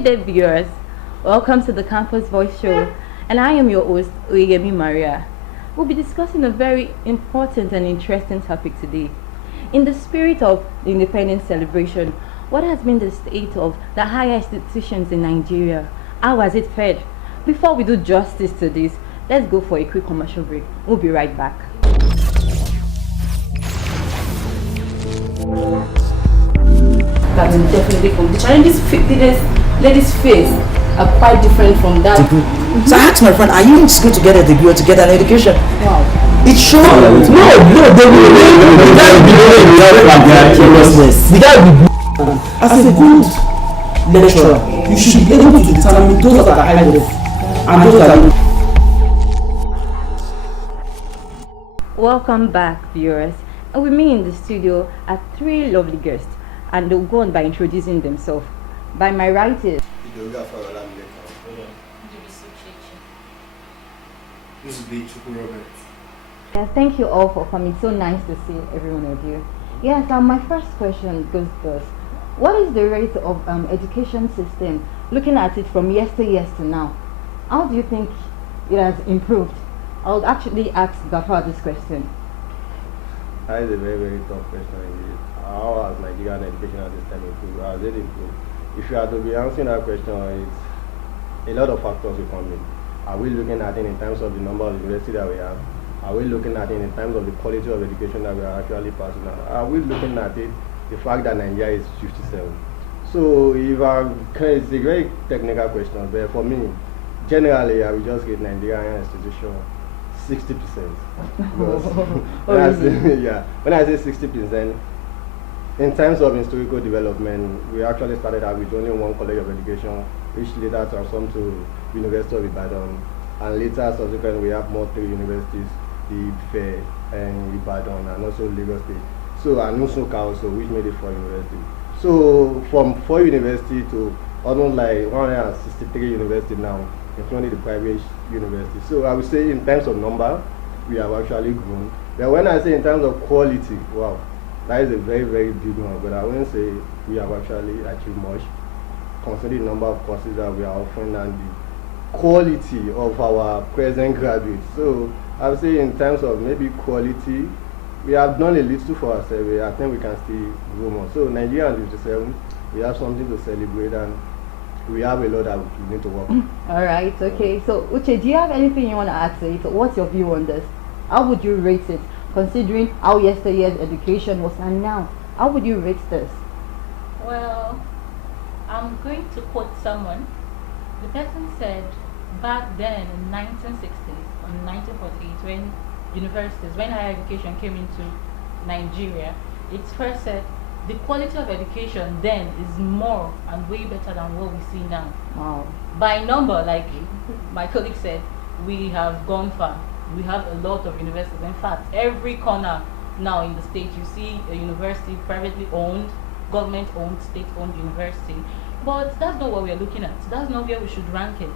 Good day, viewers. Welcome to the Campus Voice Show, and I am your host, Oyemi Maria. We'll be discussing a very important and interesting topic today. In the spirit of the independence celebration, what has been the state of the higher institutions in Nigeria? How has it fared? Before we do justice to this, let's go for a quick commercial break. We'll be right back. That will definitely come. The challenges ladies face are quite different from that. So I asked my friend, are you going to get a degree or to get an education? Wow. It shows. No, they will as a good lecturer, you should be able to determine those that are high level and those that are. Welcome back, viewers. And with me in the studio are three lovely guests, and they'll go on by introducing themselves. By my right is thank you all for coming. So nice to see every one of you. Yes, my first question goes thus. What is the rate of education system, looking at it from yesteryear to now? How do you think it has improved? I would actually ask Gafar this question. That is a very, very tough question indeed. How has Nigerian educational system improved? Has it improved? If you are to be answering that question, it's a lot of factors will come in. Are we looking at it in terms of the number of universities that we have? Are we looking at it in terms of the quality of education that we are actually passing on? Are we looking at it the fact that Nigeria is 57? So it's a very technical question, but for me, generally I will just give Nigerian institution 60%. When I say 60%, in terms of historical development, we actually started out with only one college of education, which later transformed to University of Ibadan, and later subsequently we have more three universities, the Ife and Ibadan, and also Lagos State. So and Nusuka also, which made it 4 universities. So from 4 universities to almost like 163 universities now, including the private universities. So I would say in terms of number, we have actually grown. But when I say in terms of quality, wow, that is a very, very big one. But I wouldn't say we have actually achieved much, considering the number of courses that we are offering and the quality of our present graduates. So I would say in terms of maybe quality, we have done a little for ourselves. I think we can still grow more. So Nigeria and 57, we have something to celebrate, and we have a lot that we need to work on. All right, okay. So Uche, do you have anything you want to add to it? What's your view on this? How would you rate it, considering how yesterday's education was and now? How would you rate this? Well, I'm going to quote someone. The person said back then in 1960s or 1948, when higher education came into Nigeria, it first said the quality of education then is more and way better than what we see now. Wow. By number, like my colleague said, we have gone far. We have a lot of universities. In fact, every corner now in the state, you see a university, privately owned, government owned, state owned university. But that's not what we're looking at. That's not where we should rank it.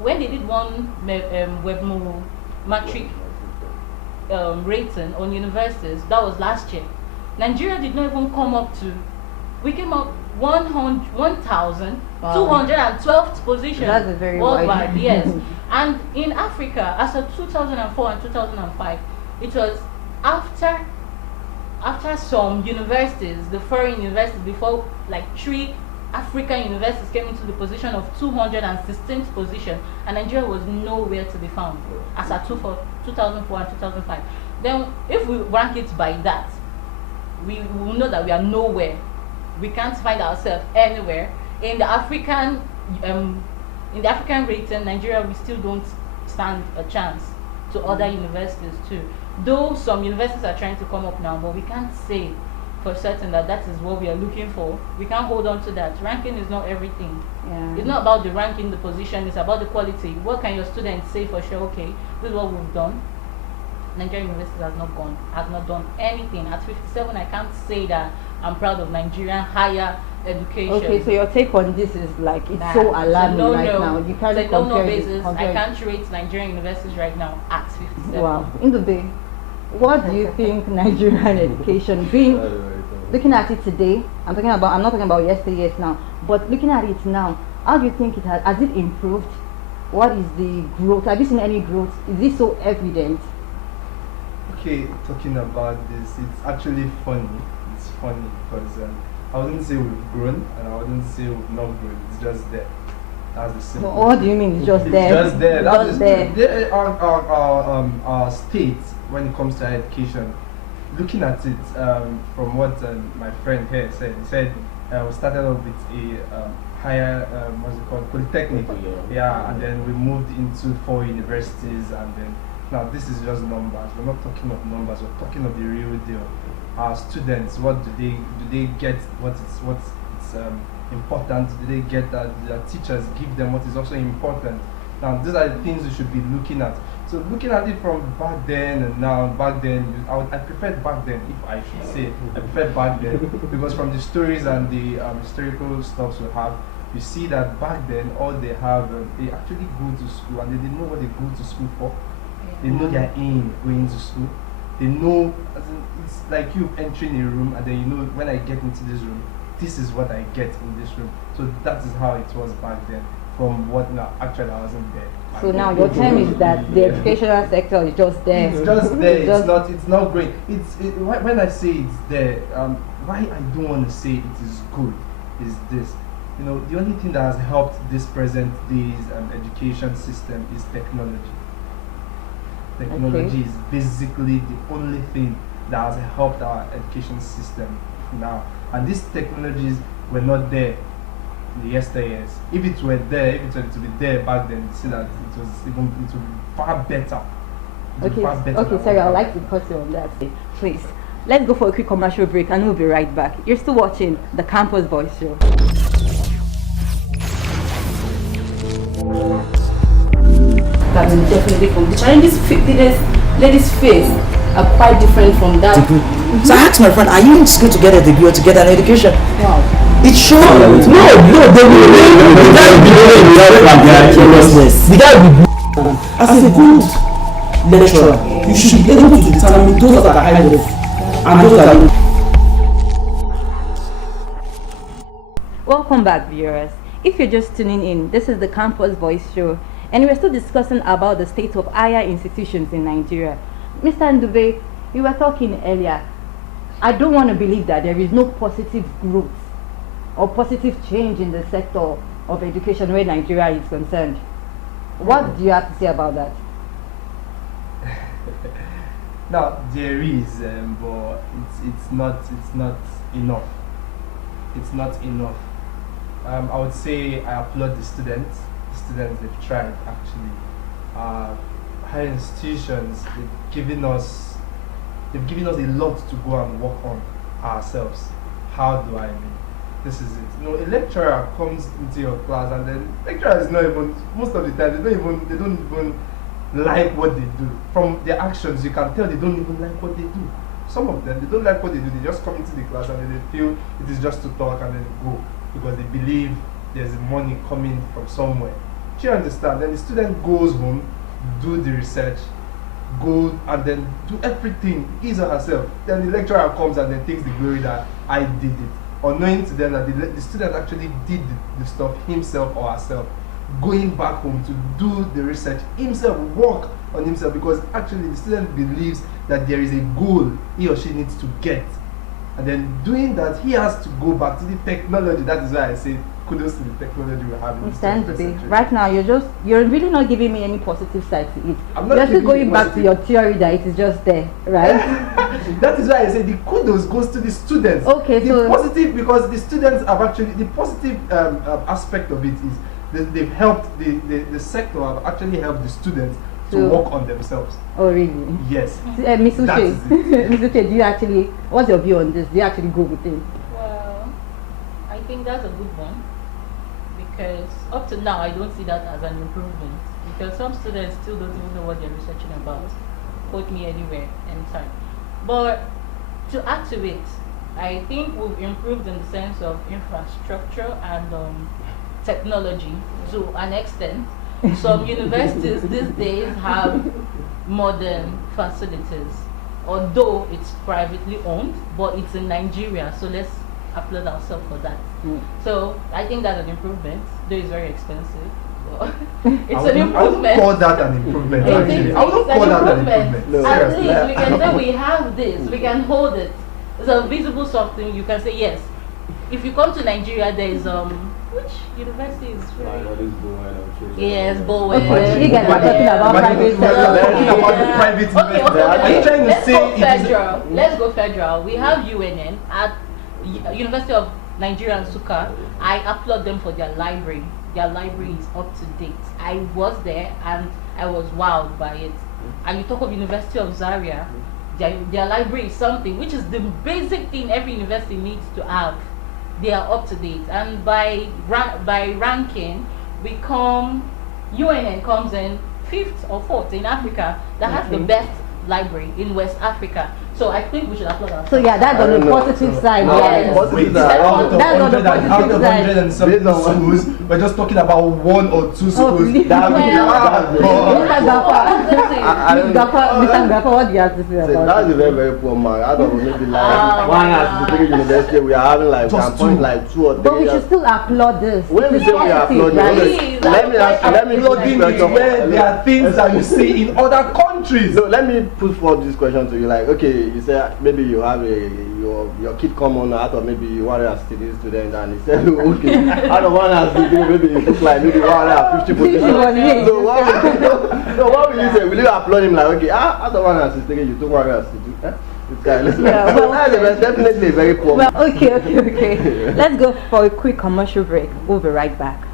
When they did one WebMo matric rating on universities, that was last year. Nigeria did not even come up to, we came up 1,212th position. That's a very worldwide, wide. yes. And in Africa, as of 2004 and 2005, it was after some universities, the foreign universities, before like 3 African universities came into the position of 216th position, and Nigeria was nowhere to be found as at 2004 and 2005. Then if we rank it by that, we will know that we are nowhere. We can't find ourselves anywhere. In the African rating, Nigeria, we still don't stand a chance to other universities too. Though some universities are trying to come up now, but we can't say for certain that that is what we are looking for. We can't hold on to that. Ranking is not everything. Yeah. It's not about the ranking, the position. It's about the quality. What can your students say for sure? Okay, this is what we've done. Nigerian University has not done anything. At 57, I can't say that I'm proud of Nigerian higher education. Okay, so your take on this is like it's so alarming now. You can't compare basis. compare I can't rate Nigerian universities right now at 57. Wow. In the day, what do you think Nigerian education being looking at it today? I'm not talking about yesteryears now, but looking at it now, How do you think it has it improved? What is the growth? Have you seen any growth? Is this so evident? Okay, talking about this, it's actually funny. It's funny because I wouldn't say we've grown and I wouldn't say we've not grown. It's just there. That's the simple. What do you mean? It's just It's there. just there. It's That just is there. there. Our state when it comes to education, looking at it from what my friend here said, he said we started off with a higher what's it called, polytechnic, yeah, and then we moved into 4 universities, and then now this is just numbers. We're not talking of numbers. We're talking of the real deal. Our students, what do they get? What's important? Do they get that their teachers give them what is also important? Now these are the things we should be looking at. So looking at it from back then and now, back then, I preferred back then, if I should say. I preferred back then because from the stories and the historical stuff we have, you see that back then all they have, they actually go to school and they didn't know what they go to school for. They know their aim going to school. They know, as in, it's like you entering a room and then you know when I get into this room, this is what I get in this room. So that is how it was back then. From what now, actually I wasn't there. So now your term is that the educational sector is just there. It's just there. It's not great. When I say it's there, why I don't want to say it is good is this. You know, the only thing that has helped this present day's education system is technology. Technology is basically the only thing that has helped our education system now. And these technologies were not there in the yesteryears. If it were there, if it were to be there back then, see that it was far better. Okay, sorry, I'd like to cut you on that. Please, let's go for a quick commercial break and we'll be right back. You're still watching the Campus Voice Show. That will definitely come. The challenges ladies face are quite different from that. So I asked my friend, are you going to get a degree or to get an education? Wow. It shows. No, they will. The guy will be as a good lecturer, you should be able to determine those that are high level and those that are low. Welcome back, viewers. If you're just tuning in, this is the Campus Voice Show, and we're still discussing about the state of higher institutions in Nigeria. Mr. Ndube, you were talking earlier. I don't want to believe that there is no positive growth or positive change in the sector of education where Nigeria is concerned. What do you have to say about that? Now there is, but it's not enough. It's not enough. I would say I applaud the students. The students, they've tried actually. Higher institutions, they've given us a lot to go and work on ourselves. How do I mean? This is it. You know, a lecturer comes into your class and then lecturer is not even, most of the time they don't even like what they do. From their actions you can tell they don't even like what they do. Some of them, they don't like what they do. They just come into the class and then they feel it is just to talk and then go because they believe there's money coming from somewhere. Do you understand? Then the student goes home, do the research, go and then do everything, his or herself. Then the lecturer comes and then takes the glory that I did it, unknowing to them that the student actually did the stuff himself or herself, going back home to do the research himself, work on himself, because actually the student believes that there is a goal he or she needs to get, and then doing that he has to go back to the technology. That is why I say kudos to the technology we have in this 21st century. Right now you're really not giving me any positive side to it. I'm not You're still giving going you back to your theory that it is just there, right? That is why I say the kudos goes to the students. Okay, the so positive, because the students have actually, the positive aspect of it is that they've helped the sector have actually helped the students to work on themselves. Oh really? Yes. Miss Uche, That is it. Miss Uche, do you actually, what's your view on this? Do you actually go with it? Well, I think that's a good one, because up to now I don't see that as an improvement, because some students still don't even know what they're researching about. Quote me anywhere, anytime. But to add to it, I think we've improved in the sense of infrastructure and technology to an extent. Some universities these days have modern facilities, although it's privately owned, but it's in Nigeria, so let's applaud ourselves for that. So I think that's an improvement. Though it's very expensive. So it's I an wouldn't improvement. call that an improvement, It actually. is- I wouldn't it's an call that an improvement. improvement. No. At Seriously. least we can say we have this. We can hold it. It's a visible something. You can say yes. If you come to Nigeria, there is which university is very yes, Bowen. Okay, you guys are talking about private We're talking sector. about the private Okay, investment. okay, Are you trying to let's say go it is federal. Let's go federal. We have UNN at University of Nigeria and Nsukka. I applaud them for their library. Their library is up to date. I was there and I was wowed by it. And you talk of University of Zaria, their library is something which is the basic thing every university needs to have. They are up to date, and by ranking, UNN comes in 5th or 4th in Africa that has the best library in West Africa. So I think we should applaud ourselves. So yeah, that's on the I don't know. positive side. No, Yes. positive Wait, side. out of That's on the 100 and out of positive side. 100 and some Based on what- schools, we're just talking about 1 or 2 schools. please. That we Well, have. Mr. Gaffa, I don't know. Mr. Gaffa, what do you have to say Say, about that's a it? very, very poor man. Out of maybe Oh like one my at the university, we are having like Just one point two. like 2 or 3. But we should still applaud this. When we It's say we are positive, applauding, right? Please, let me put Applauding this is question. where there are things that you see in other countries. So let me put forth this question to you. Like, okay, you say maybe you have your kid come on out of maybe 160 students, and he said, okay, out of 160, maybe you took like maybe 150 positions. So what will you say? Will you applaud him like, okay, out of 160, you took 160? It's kind of Yeah, so well, that's definitely a very poor. Well, okay. Let's go for a quick commercial break. We'll be right back.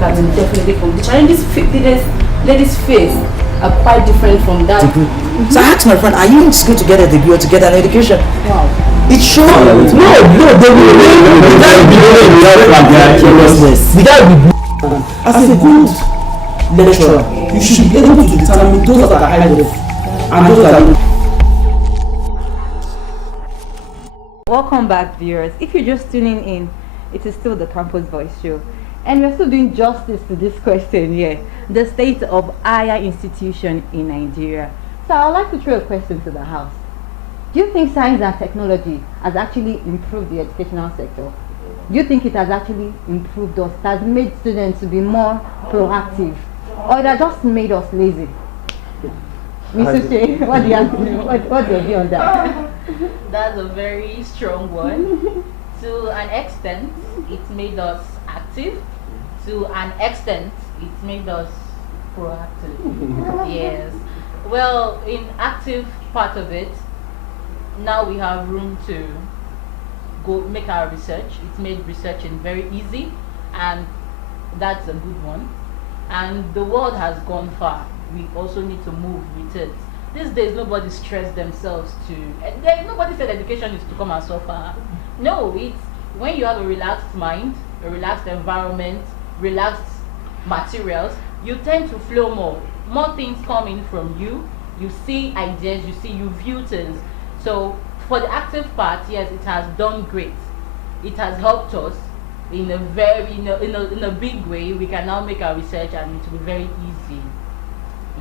That will definitely come. The challenges ladies face are quite different from that. So I asked my friend, are you in school to get a degree or to get an education? Wow. It shows. No, they will the guy will be as a good lecturer, you should be able to determine those that are high level and those that are. Welcome back, viewers. If you're just tuning in, it is still the Campus Voice Show. And we're still doing justice to this question here. The state of higher institution in Nigeria. So I'd like to throw a question to the house. Do you think science and technology has actually improved the educational sector? Do you think it has actually improved us? It has made students to be more proactive? Or it has just made us lazy? Mrs. Shea, what do you have to do? What do you view on that? That's a very strong one. To an extent, it made us active. To an extent, it made us proactive. Yes. Well, in active part of it, now we have room to go make our research. It made researching very easy, and that's a good one. And the world has gone far. We also need to move with it. These days, nobody stress themselves to. Nobody said education is to come and suffer. No, it's when you have a relaxed mind, a relaxed environment, relaxed materials, you tend to flow more. More things come in from you. You see ideas. You view things. So for the active part, yes, it has done great. It has helped us in a very in a big way. We can now make our research, and it will be very easy.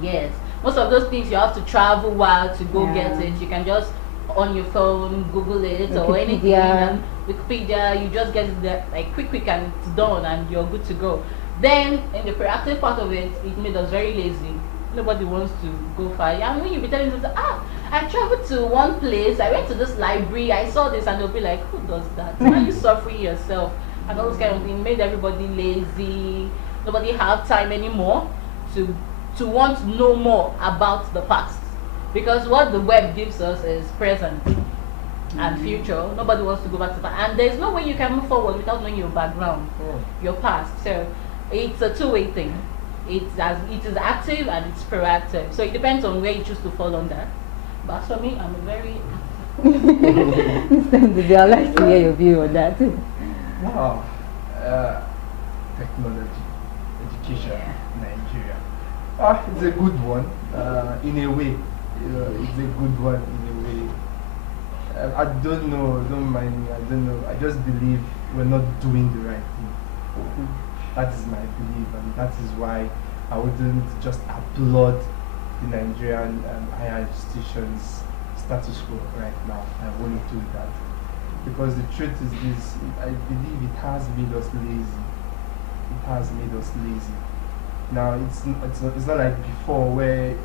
Yes, most of those things you have to travel while to go get it. You can just on your phone Google it or anything. And Wikipedia, you just get it there, like quick and it's done, and you're good to go. Then in the proactive part of it, it made us very lazy. Nobody wants to go far. And when you be telling them, I traveled to one place, I went to this library, I saw this, and they'll be like, who does that? Why are you suffering yourself? And all those kind of things made everybody lazy. Nobody have time anymore to want to know more about the past. Because what the web gives us is present and future. Nobody wants to go back to that. And there's no way you can move forward without knowing your background, your past. So it's a two-way thing. It is active and it's proactive. So it depends on where you choose to fall on that. But for me, I'm a very active. I'd like to hear your view on that. Wow. Technology, education, Nigeria. It's a good one. In a way, it's a good one in a way. I don't know. Don't mind me. I don't know. I just believe we're not doing the right thing. That is my belief, and that is why I wouldn't just applaud the Nigerian higher institutions status quo right now. I won't do that. Because the truth is this, I believe it has made us lazy. It has made us lazy. Now, it's not like before where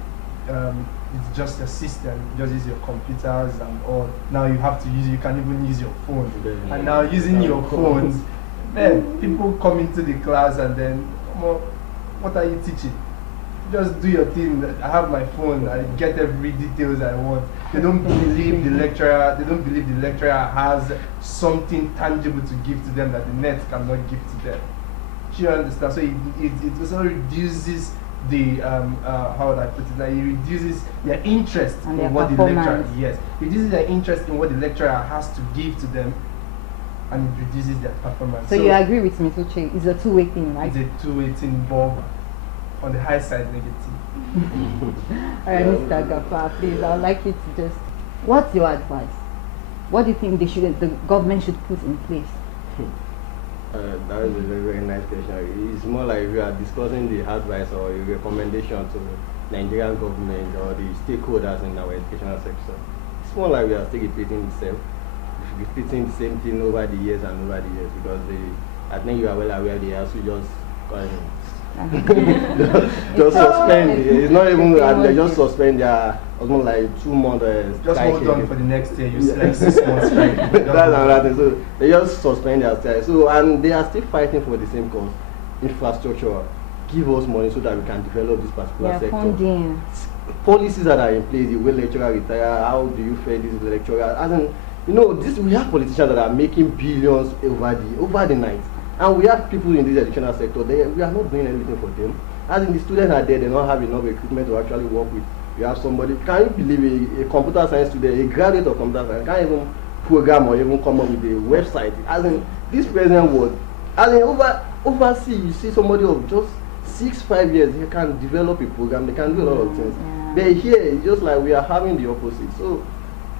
it's just a system, you just use your computers and all. Now you can even use your phone. And now using your phones, man, people come into the class and then, what are you teaching? Just do your thing. I have my phone. I get every details I want. They don't believe the lecturer. They don't believe the lecturer has something tangible to give to them that the net cannot give to them. Do you understand? So it also reduces the how would I put it? Like it reduces their interest and in what the lecturer reduces their interest in what the lecturer has to give to them, and it reduces their performance. So you agree with me, Soche? It's a two-way thing, right? It's a two-way thing, both on the high side negative. Alright, Mr. Gafar, please, I would like you to just, what's your advice? What do you think the government should put in place? That is a very, very nice question. It's more like we are discussing the advice or a recommendation to Nigerian government or the stakeholders in our educational sector. It's more like we are still repeating itself, repeating the same thing over the years and over the years, because I think you are well aware they also just just suspend. It's not even they just suspend their almost like 2 months. Just hold on for the next year. You see like 6 months, right? That's another thing. So they just suspend their strike. So and they are still fighting for the same cause, infrastructure. Give us money so that we can develop this particular sector. Funding. Policies that are in place, the way lecturer retire, how do you fare this lecturer? As in, we have politicians that are making billions over the night. And we have people in this educational sector, we are not doing anything for them. As in, the students are there, they don't have enough equipment to actually work with. You have somebody, can you believe a computer science student, a graduate of computer science, can't even program or even come up with a website. As in, this present world, as in overseas, you see somebody of just 6-5 years, they can develop a program, they can do a lot of things. But here, it's just like we are having the opposite. So,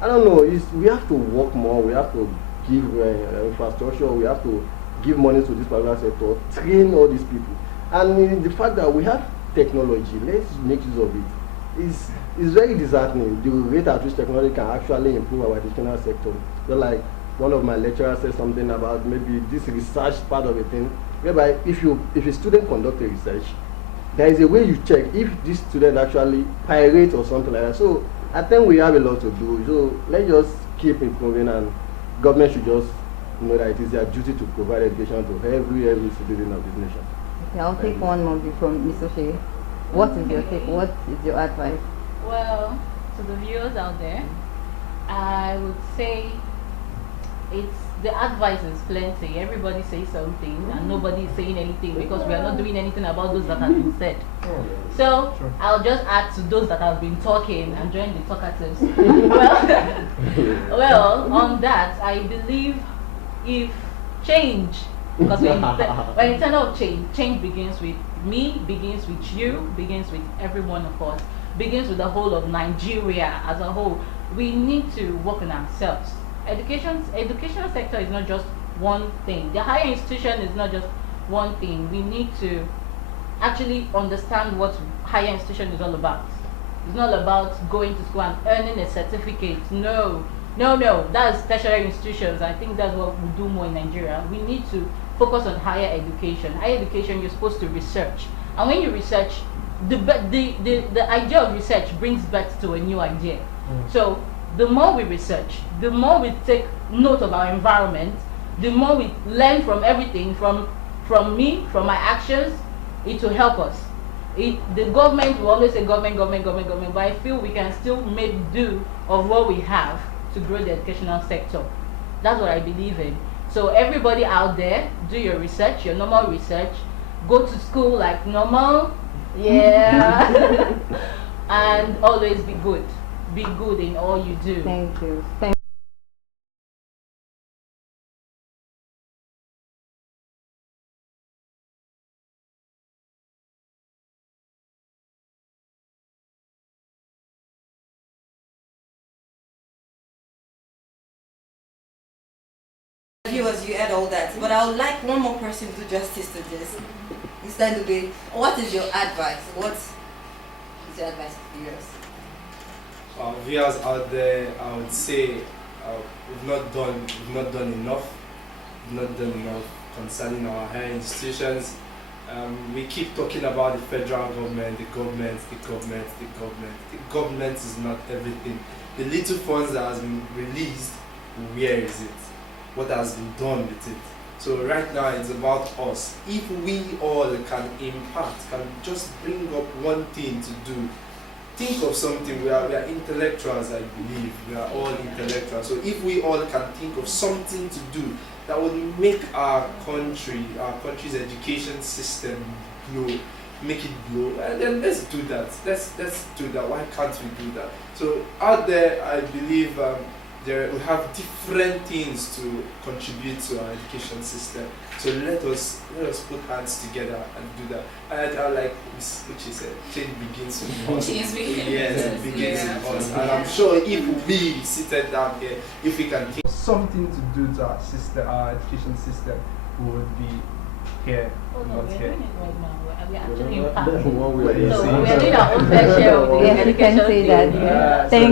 I don't know, we have to work more, we have to give infrastructure, we have to give money to this particular sector, train all these people. And the fact that we have technology, let's make use of it. It's very disheartening, the rate at which technology can actually improve our educational sector. So like one of my lecturers said something about maybe this research part of a thing, whereby if a student conducts a research, there is a way you check if this student actually pirates or something like that. So I think we have a lot to do. So let's just keep improving, and government should just know that it is their duty to provide education to every citizen of this nation. Okay, I'll take one more from Ms. O'Shea. What is your take? What is your advice? Well, to the viewers out there, I would say the advice is plenty. Everybody says something and nobody is saying anything because we are not doing anything about those that have been said. So I'll just add to those that have been talking and join the talkatives. well, on that, I believe if change, because when in terms of change begins with me, begins with you, begins with every one of us, begins with the whole of Nigeria as a whole. We need to work on ourselves. Educational sector is not just one thing. The higher institution is not just one thing. We need to actually understand what higher institution is all about. It's not about going to school and earning a certificate. No, that's tertiary institutions. I think that's what we do more in Nigeria. We need to focus on higher education. Higher education, you're supposed to research, and when you research, the idea of research brings birth to a new idea. So the more we research, the more we take note of our environment, the more we learn from everything, from me, from my actions, it will help us. The government will always say government, but I feel we can still make do of what we have to grow the educational sector. That's what I believe in. So everybody out there, do your research, your normal research, go to school like normal, and always be good. Be good in all you do. Thank you. Viewers, you add all that, but I would like one more person to do justice to this. Mr. Dube, what is your advice? What is your advice to viewers? viewers out there, I would say we've not done enough. We've not done enough concerning our higher institutions. We keep talking about the federal government, the government. The government is not everything. The little funds that has been released, where is it? What has been done with it? So right now it's about us. If we all can impact, can just bring up one thing to do, think of something. We are intellectuals, I believe. We are all intellectuals. So if we all can think of something to do that would make our country's education system grow, make it grow, and then let's do that. Let's do that. Why can't we do that? So out there, I believe we have different things to contribute to our education system. So let us put hands together and do that. And I like which is change begins with us. Yes, it begins with us. And I'm sure if we seated down here, if we can think something to do to our system, our education system, we would be here, not here. Doing it right now. We are actually impacting. So we are doing our own fair share of the Yes, you can education say that. thing.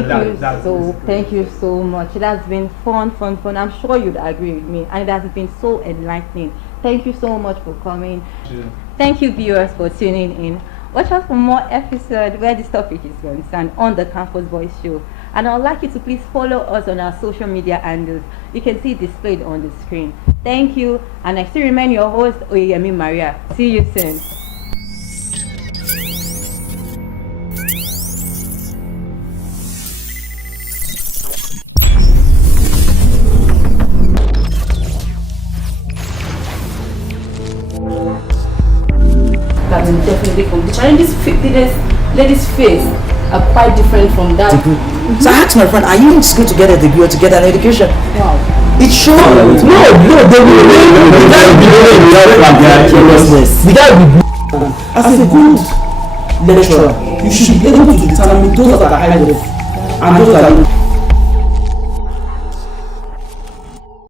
Thank you so much. It has been fun. I'm sure you'd agree with me, and it has been so enlightening. Thank you so much for coming. Sure. Thank you, viewers, for tuning in. Watch out for more episodes where this topic is concerned on the Campus Voice Show. And I would like you to please follow us on our social media handles. You can see displayed on the screen. Thank you, and I still remain your host, Oyeyemi Maria. See you soon. That will definitely come. The challenges ladies face are quite different from that. So I asked my friend, are you going to get a degree or to get an education? Wow. It shows. No, they will. The guy will be. As a good lecturer, you should be able to determine those that are high level and those that are low.